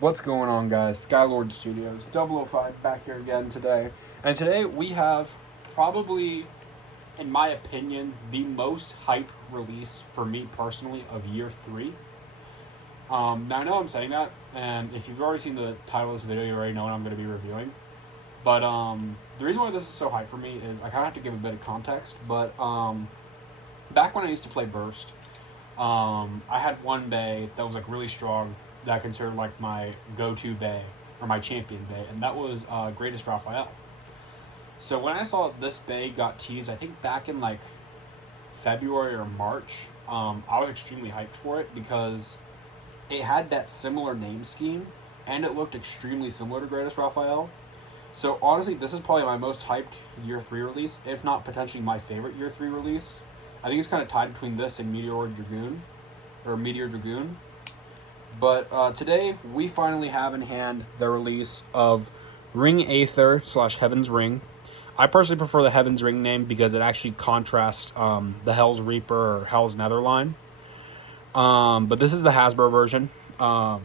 What's going on, guys? Skylord Studios 005 back here again today. And today we have probably, in my opinion, the most hype release for me personally of year 3. Now I know I'm saying that, and if you've already seen the title of this video, you already know what I'm going to be reviewing. But the reason why this is so hype for me is I kind of have to give a bit of context. But back when I used to play Burst, I had one bay that was like really strong that I considered like my go-to bay or my champion bay, and that was Greatest Raphael. So when I saw this bay got teased, I think back in like February or March, I was extremely hyped for it because it had that similar name scheme and it looked extremely similar to Greatest Raphael. So honestly, this is probably my most hyped year 3 release, if not potentially my favorite year 3 release. I think it's kind of tied between this and Meteor Dragoon. But today we finally have in hand the release of Ring Aether / Heaven's Ring. I personally prefer the Heaven's Ring name because it actually contrasts the Hell's Reaper or Hell's Nether line. But this is the Hasbro version. I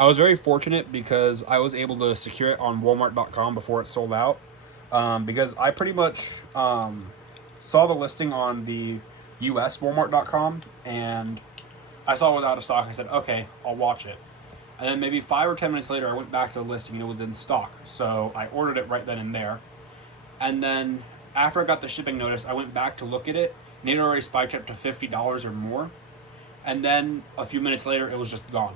was very fortunate because I was able to secure it on Walmart.com before it sold out. Because I pretty much saw the listing on the US Walmart.com and I saw it was out of stock. I said, okay, I'll watch it. And then maybe 5 or 10 minutes later, I went back to the listing and it was in stock. So I ordered it right then and there. And then after I got the shipping notice, I went back to look at it and it already spiked up to $50 or more. And then a few minutes later, it was just gone.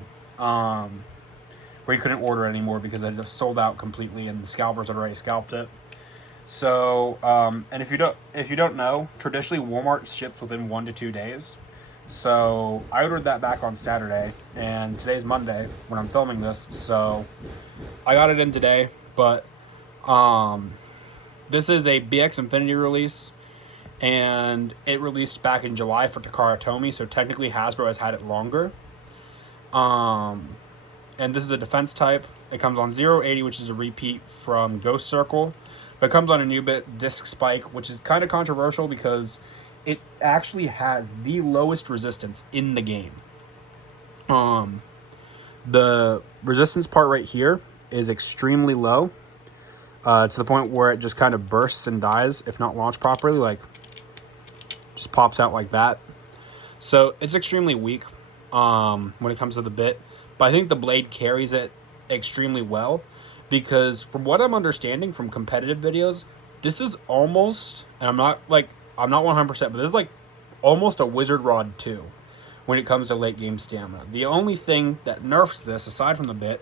Where you couldn't order it anymore because it just sold out completely and the scalpers had already scalped it. So, and if you don't know, traditionally Walmart ships within 1 to 2 days. So I ordered that back on Saturday, and today's Monday when I'm filming this. So I got it in today, but this is a BX Infinity release, and it released back in July for Takara Tomy. So technically Hasbro has had it longer. And this is a defense type. It comes on 080, which is a repeat from Ghost Circle. But it comes on a new bit, Disc Spike, which is kind of controversial because it actually has the lowest resistance in the game. The resistance part right here is extremely low, to the point where it just kind of bursts and dies if not launched properly, like just pops out like that. So it's extremely weak when it comes to the bit, but I think the blade carries it extremely well because from what I'm understanding from competitive videos, this is almost, and I'm not 100%, but this is like almost a Wizard Rod 2 when it comes to late game stamina. The only thing that nerfs this, aside from the bit,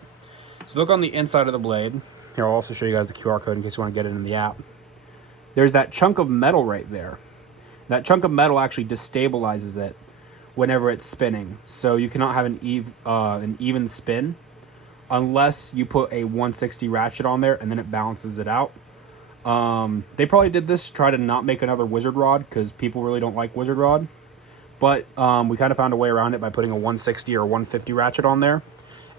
so look on the inside of the blade. Here, I'll also show you guys the QR code in case you want to get it in the app. There's that chunk of metal right there. That chunk of metal actually destabilizes it whenever it's spinning. So you cannot have an even spin unless you put a 160 ratchet on there and then it balances it out. They probably did this to try to not make another Wizard Rod because people really don't like Wizard Rod. But we kind of found a way around it by putting a 160 or 150 ratchet on there.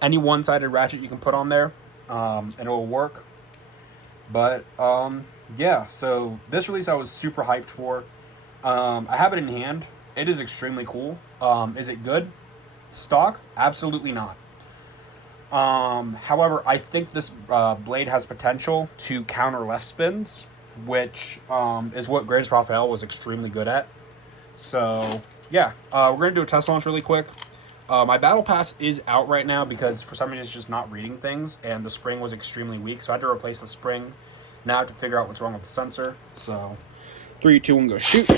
Any one-sided ratchet you can put on there, and it will work. But yeah, so this release I was super hyped for. I have it in hand. It is extremely cool. Is it good? Stock? Absolutely not. However, I think this blade has potential to counter left spins, which is what Greatest Raphael was extremely good at. So, yeah, we're going to do a test launch really quick. My Battle Pass is out right now because for some reason it's just not reading things, and the spring was extremely weak, so I had to replace the spring. Now I have to figure out what's wrong with the sensor. So, 3, 2, 1, go shoot!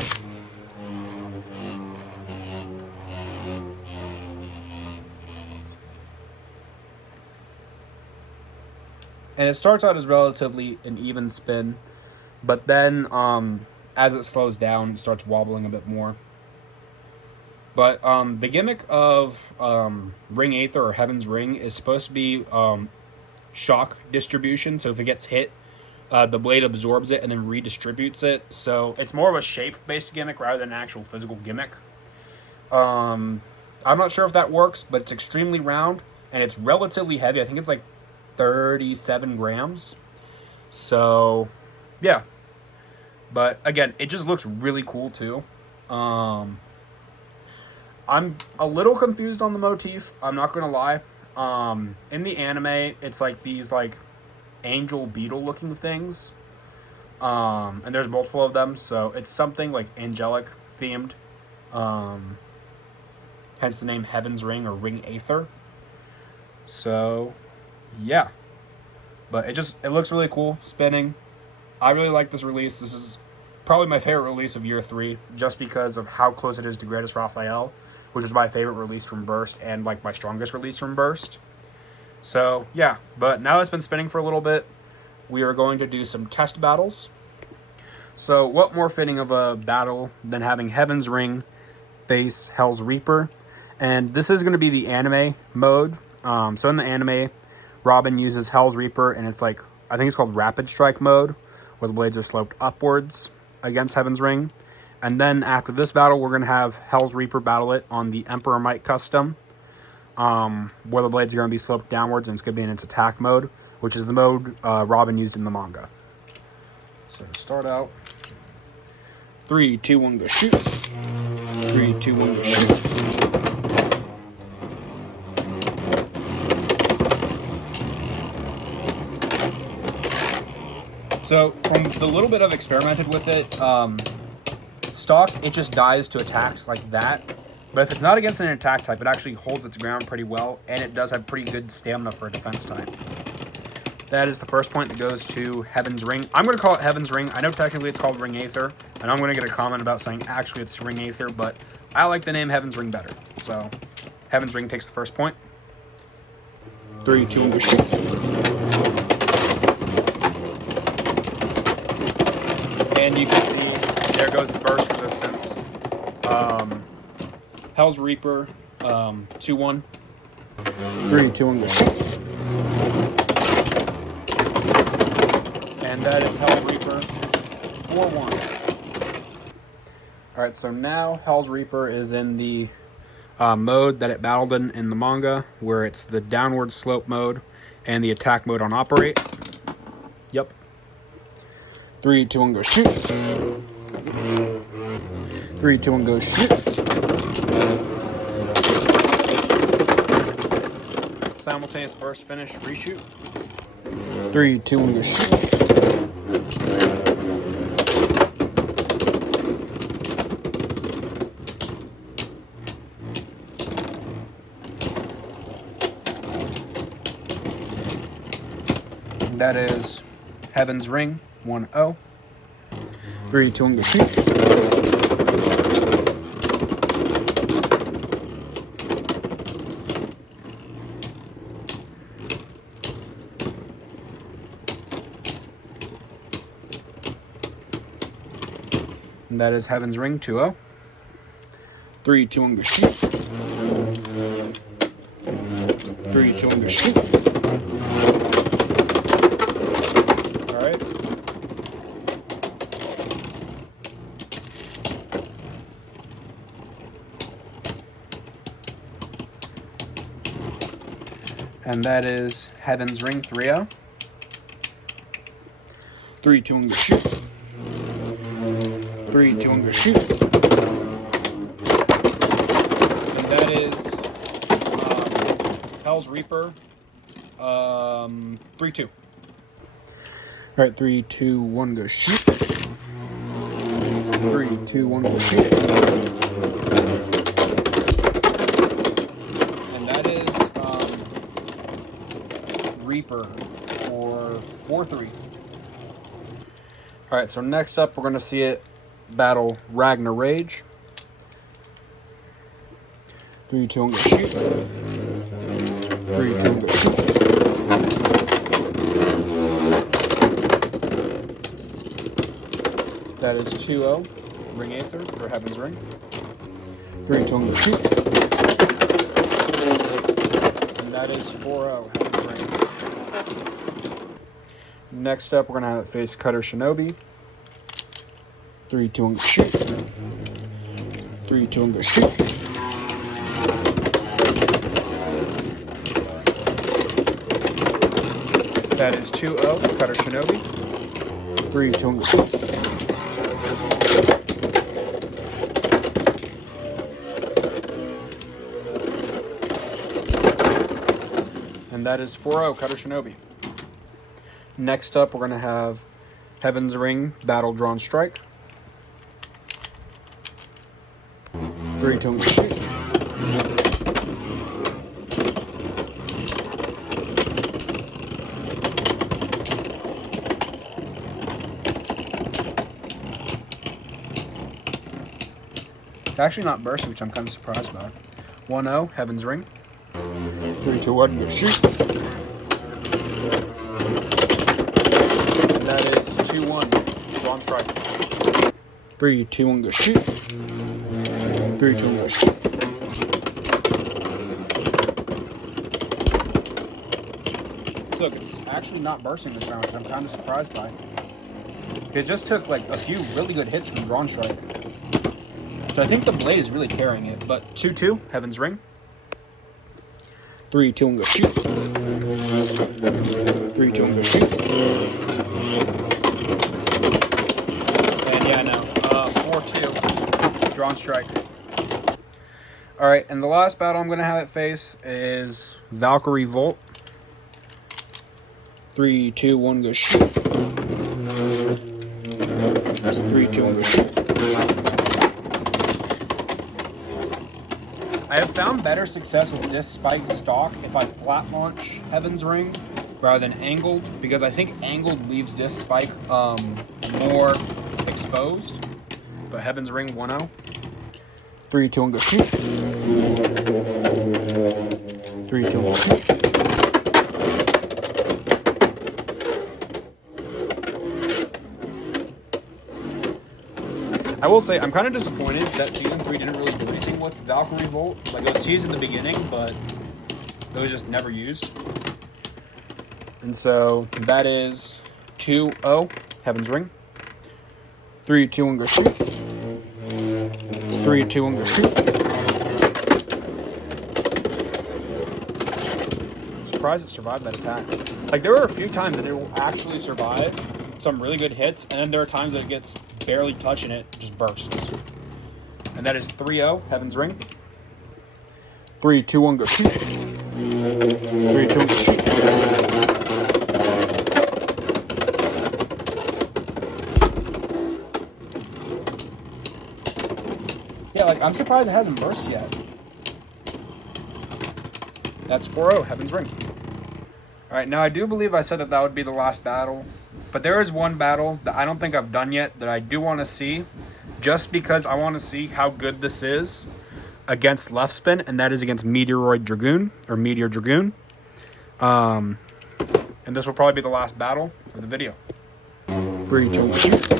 And it starts out as relatively an even spin, but then as it slows down, it starts wobbling a bit more. But the gimmick of Ring Aether or Heaven's Ring is supposed to be shock distribution. So if it gets hit, the blade absorbs it and then redistributes it. So it's more of a shape-based gimmick rather than an actual physical gimmick. I'm not sure if that works, but it's extremely round and it's relatively heavy. I think it's like 37 grams. So, yeah. But, again, it just looks really cool, too. I'm a little confused on the motif. I'm not going to lie. In the anime, it's like these like angel beetle looking things. And there's multiple of them, so it's something like angelic themed. Hence the name Heaven's Ring or Ring Aether. So, yeah. But it looks really cool, spinning. I really like this release. This is probably my favorite release of year 3, just because of how close it is to Greatest Raphael, which is my favorite release from Burst and like my strongest release from Burst. So, yeah. But now it's been spinning for a little bit, we are going to do some test battles. So, what more fitting of a battle than having Heaven's Ring face Hell's Reaper? And this is going to be the anime mode. So in the anime, Robin uses Hell's Reaper, and it's like, I think it's called Rapid Strike mode, where the blades are sloped upwards against Heaven's Ring. And then after this battle, we're going to have Hell's Reaper battle it on the Emperor Might custom, where the blades are going to be sloped downwards, and it's going to be in its attack mode, which is the mode Robin used in the manga. So to start out, 3, 2, 1, go shoot. 3, 2, 1, go shoot. So, from the little bit I've experimented with it, stock, it just dies to attacks like that. But if it's not against an attack type, it actually holds its ground pretty well, and it does have pretty good stamina for a defense type. That is the first point that goes to Heaven's Ring. I'm going to call it Heaven's Ring. I know technically it's called Ring Aether, and I'm going to get a comment about saying actually it's Ring Aether, but I like the name Heaven's Ring better. So, Heaven's Ring takes the first point. 3, 2, 1, go shoot. And you can see, there goes the burst resistance. Hell's Reaper, 2, 1. 3, 2, 1, go shoot. And that is Hell's Reaper, 4, 1. Alright, so now Hell's Reaper is in the mode that it battled in the manga, where it's the downward slope mode and the attack mode on Operate. Yep. 3, 2, 1, go shoot. 3, 2, 1, go shoot. Simultaneous burst finish, reshoot. 3, 2, 1, go shoot. That is Heaven's Ring, 1-0. 3, 2, 1, go shoot. And that is Heaven's Ring, 2-0. 3, 2, 1, go shoot. 3, 2, 1, go shoot. Alright. And that is Heaven's Ring, 3-0. 3, 2, 1, go shoot. 3, 2, 1, go shoot. And that is Hell's Reaper, 3, 2. Alright, 3, 2, 1, go shoot. 3, 2, 1, go shoot. And that is Reaper for 4-3. Alright, so next up we're going to see it battle Ragnar Rage. 3, 2, 1, go shoot. 3, 2, 1, go shoot. That is 2-0, Ring Aether for Heaven's Ring. 3, 2, 1, go shoot. And that is 4-0, Heaven's Ring. Next up, we're going to have face Cutter Shinobi. 3, 2, 1, go shoot. 3, 2, 1, go shoot. That is 2-0, Cutter Shinobi. 3, 2, 1, go shoot. and that is 4-0 Cutter Shinobi. Next up, we're going to have Heaven's Ring Battle Drawn Strike. 3, 2, and shoot. It's actually not bursting, which I'm kind of surprised by. 1-0 Heaven's Ring. 3, 2, 1, go shoot. And that is 2-1 Drawn Strike. 3, 2, 1, go shoot. 3, 2, 1, go shoot. Look, it's actually not bursting this round, which I'm kind of surprised by. It just took like a few really good hits from Drawn Strike. So I think the blade is really carrying it. But 2-2 Heaven's Ring. 3, 2, 1, go shoot. 3, 2, 1, go shoot. And yeah, no. 4-2 Drawn Strike. Alright, and the last battle I'm going to have it face is Valkyrie Volt. 3, 2, 1, go shoot. 3, 2, 1, go shoot. I have found better success with this spike stock if I flat launch Heaven's Ring rather than angled, because I think angled leaves disc spike more exposed. But Heaven's Ring 1-0. 3, 2, 1, go shoot. 3, 2, 1, go shoot. I will say, I'm kind of disappointed that Season 3 didn't really do anything with Valkyrie Volt. Like, it was teased in the beginning, but it was just never used. And so, that is 2-0 Heaven's Ring. 3, 2, 1, go shoot. 3, 2, 1, go shoot. I'm surprised it survived that attack. Like, there were a few times that it will actually survive some really good hits, and then there are times that it gets barely touching it, just bursts. And that is 3-0 Heaven's Ring. 3, 2, 1, go shoot. 3, 2, 1, go shoot. Yeah, like, I'm surprised it hasn't burst yet. That's 4-0 Heaven's Ring. Alright, now I do believe I said that that would be the last battle. But there is one battle that I don't think I've done yet that I do want to see, just because I want to see how good this is against left spin, and that is against Meteoroid Dragoon, or Meteor Dragoon. And this will probably be the last battle for the video. 3, 2, 1, shoot.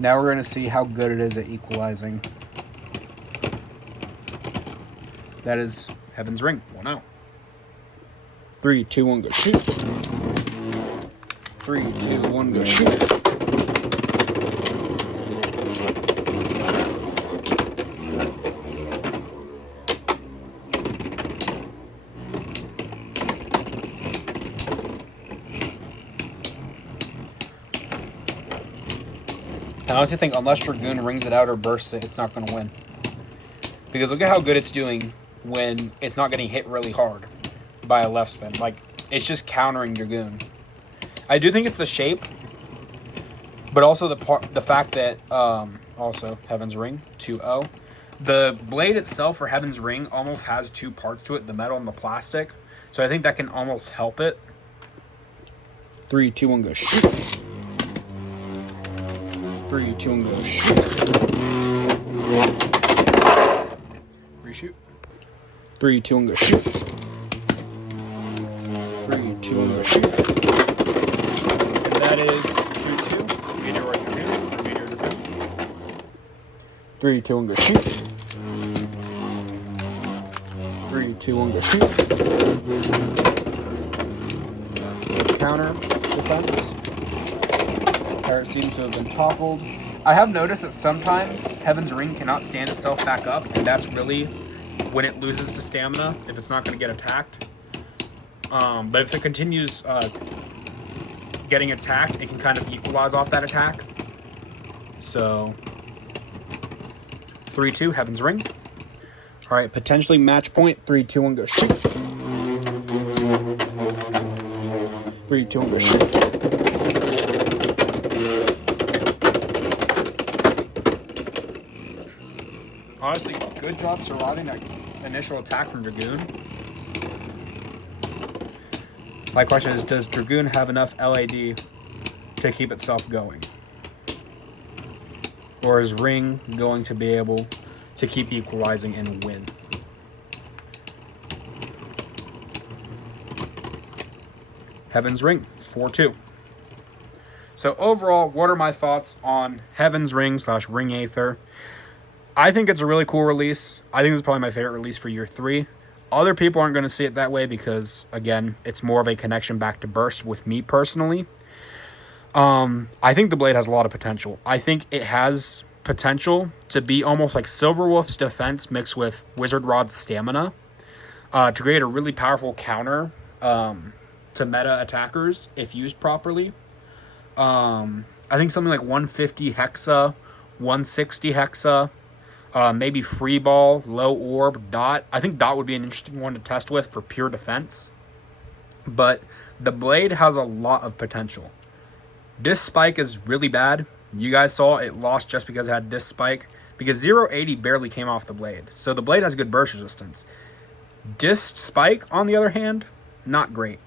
Now we're going to see how good it is at equalizing. That is Heaven's Ring, 1-0. 3, 2, 1, go shoot. 3, 2, 1, go shoot. I honestly think unless Dragoon rings it out or bursts it, it's not going to win. Because look at how good it's doing when it's not getting hit really hard by a left spin. Like, it's just countering Dragoon. I do think it's the shape, but also the fact that, also, Heaven's Ring, 2-0. The blade itself for Heaven's Ring almost has two parts to it, the metal and the plastic. So I think that can almost help it. 3, 2, 1, go shoot. 3, 2, 1, go shoot. Reshoot. 3, 2, 1, go shoot. 3, 2, 1, go shoot. And that is 2-2. Meteoroid Dragoon, or Meteor Dragoon. 3, 2, 1, go shoot. 3, 2, 1, go shoot. Counter defense. Parrot seems to have been toppled. I have noticed that sometimes Heaven's Ring cannot stand itself back up, and that's really when it loses to stamina, if it's not going to get attacked. But if it continues getting attacked, it can kind of equalize off that attack. So, 3-2, Heaven's Ring. All right, potentially match point. 3, 2, 1, go shoot. 3, 2, 1, go shoot. Honestly, good job surviving that initial attack from Dragoon. My question is, does Dragoon have enough LAD to keep itself going? Or is Ring going to be able to keep equalizing and win? Heaven's Ring, 4-2. So overall, what are my thoughts on Heaven's Ring / Ring Aether? I think it's a really cool release. I think it's probably my favorite release for year 3. Other people aren't going to see it that way because, again, it's more of a connection back to Burst with me personally. I think the Blade has a lot of potential. I think it has potential to be almost like Silverwolf's defense mixed with Wizard Rod's stamina to create a really powerful counter to meta attackers if used properly. I think something like 150 Hexa, 160 Hexa, maybe Free Ball, Low Orb, Dot. I think Dot would be an interesting one to test with for pure defense. But the Blade has a lot of potential. Disc Spike is really bad. You guys saw it lost just because it had Disc Spike. Because 080 barely came off the Blade. So the Blade has good burst resistance. Disc Spike, on the other hand, not great.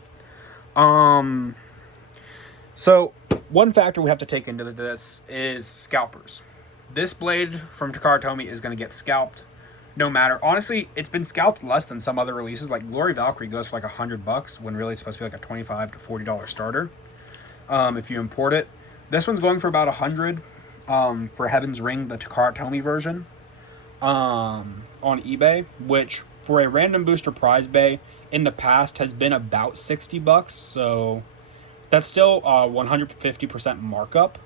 So one factor we have to take into this is scalpers. This Blade from Takara Tomy is going to get scalped no matter. Honestly, it's been scalped less than some other releases. Like Glory Valkyrie goes for like $100 when really it's supposed to be like a $25 to $40 starter if you import it. This one's going for about $100 for Heaven's Ring, the Takara Tomy version on eBay, which for a random booster prize bay in the past has been about $60. So that's still 150% markup.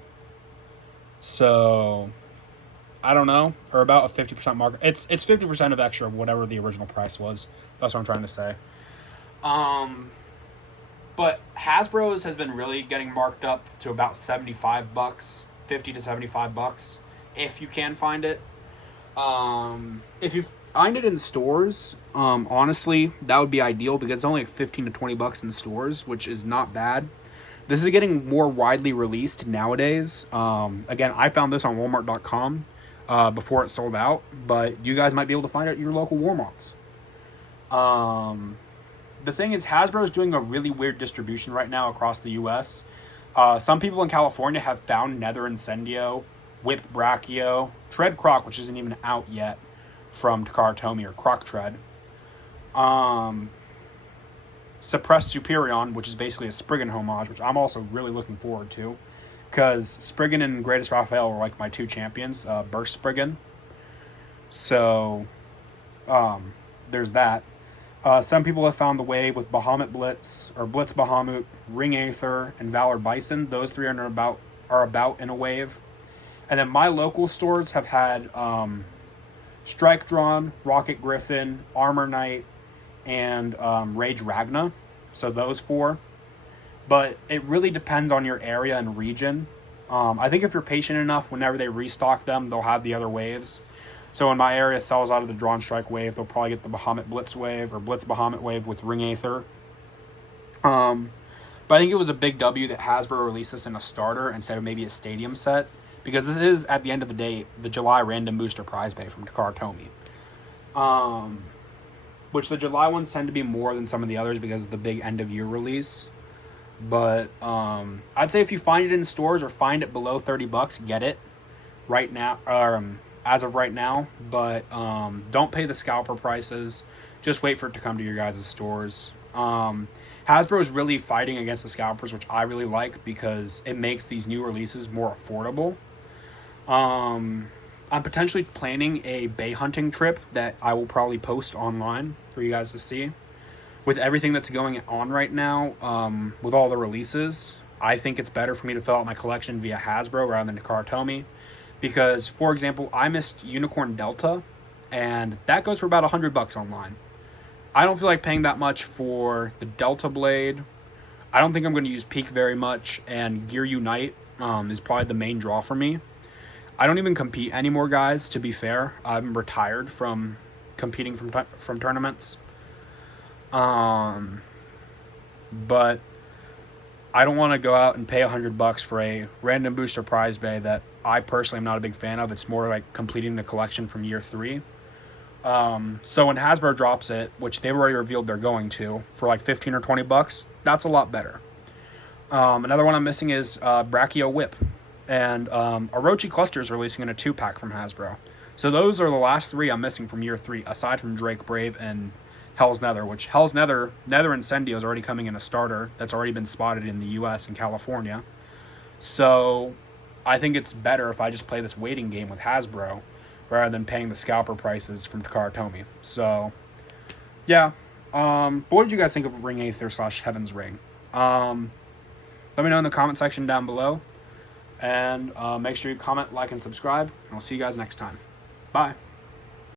So I don't know, or about a 50% markup. It's 50% of extra of whatever the original price was. That's what I'm trying to say. But Hasbro's has been really getting marked up to about $75, $50 to $75 if you can find it. If you find it in stores, honestly, that would be ideal because it's only like $15 to $20 in stores, which is not bad. This is getting more widely released nowadays. Again, I found this on Walmart.com before it sold out, but you guys might be able to find it at your local Walmarts. The thing is, Hasbro is doing a really weird distribution right now across the U.S. Some people in California have found Nether Incendio, Whip Brachio, Tread Croc, which isn't even out yet from Takara Tomy, or Croc Tread. Suppressed Superion, which is basically a Spriggan homage, which I'm also really looking forward to. Because Spriggan and Greatest Raphael were like my two champions, Burst Spriggan. So, there's that. Some people have found the wave with Bahamut Blitz, or Blitz Bahamut, Ring Aether, and Valor Bison. Those three are about in a wave. And then my local stores have had Strike Drawn, Rocket Griffin, Armor Knight, and Rage Ragna. So those 4. But it really depends on your area and region. I think if you're patient enough, whenever they restock them, they'll have the other waves. So in my area, it sells out of the Drawn Strike wave. They'll probably get the Bahamut Blitz wave or Blitz Bahamut wave with Ring Aether. But I think it was a big W that Hasbro released this in a starter instead of maybe a stadium set. Because this is, at the end of the day, the July random booster prize bay from Takara Tomy. Which the July ones tend to be more than some of the others because of the big end of year release. But I'd say if you find it in stores or find it below $30, get it right now. As of right now, but don't pay the scalper prices. Just wait for it to come to your guys' stores. Hasbro is really fighting against the scalpers, which I really like because it makes these new releases more affordable. I'm potentially planning a bay hunting trip that I will probably post online for you guys to see. With everything that's going on right now, with all the releases, I think it's better for me to fill out my collection via Hasbro rather than Takara Tomy. Because, for example, I missed Unicorn Delta, and that goes for about $100 online. I don't feel like paying that much for the Delta Blade. I don't think I'm going to use Peak very much, and Gear Unite is probably the main draw for me. I don't even compete anymore, guys, to be fair. I'm retired from competing from tournaments. But I don't want to go out and pay $100 for a random booster prize bay that I personally am not a big fan of. It's more like completing the collection from year 3. So when Hasbro drops it, which they've already revealed they're going to, for like $15 or $20, that's a lot better. Another one I'm missing is Brachio Whip. And Orochi Cluster is releasing in a 2-pack from Hasbro. So those are the last 3 I'm missing from year 3, aside from Drake Brave and Hell's Nether, which Hell's Nether Incendio is already coming in a starter that's already been spotted in the US and California. So I think it's better if I just play this waiting game with Hasbro rather than paying the scalper prices from Takara Tomy. So, yeah. But what did you guys think of Ring Aether / Heaven's Ring? Let me know in the comment section down below. And make sure you comment, like, and subscribe. And I'll see you guys next time. Bye.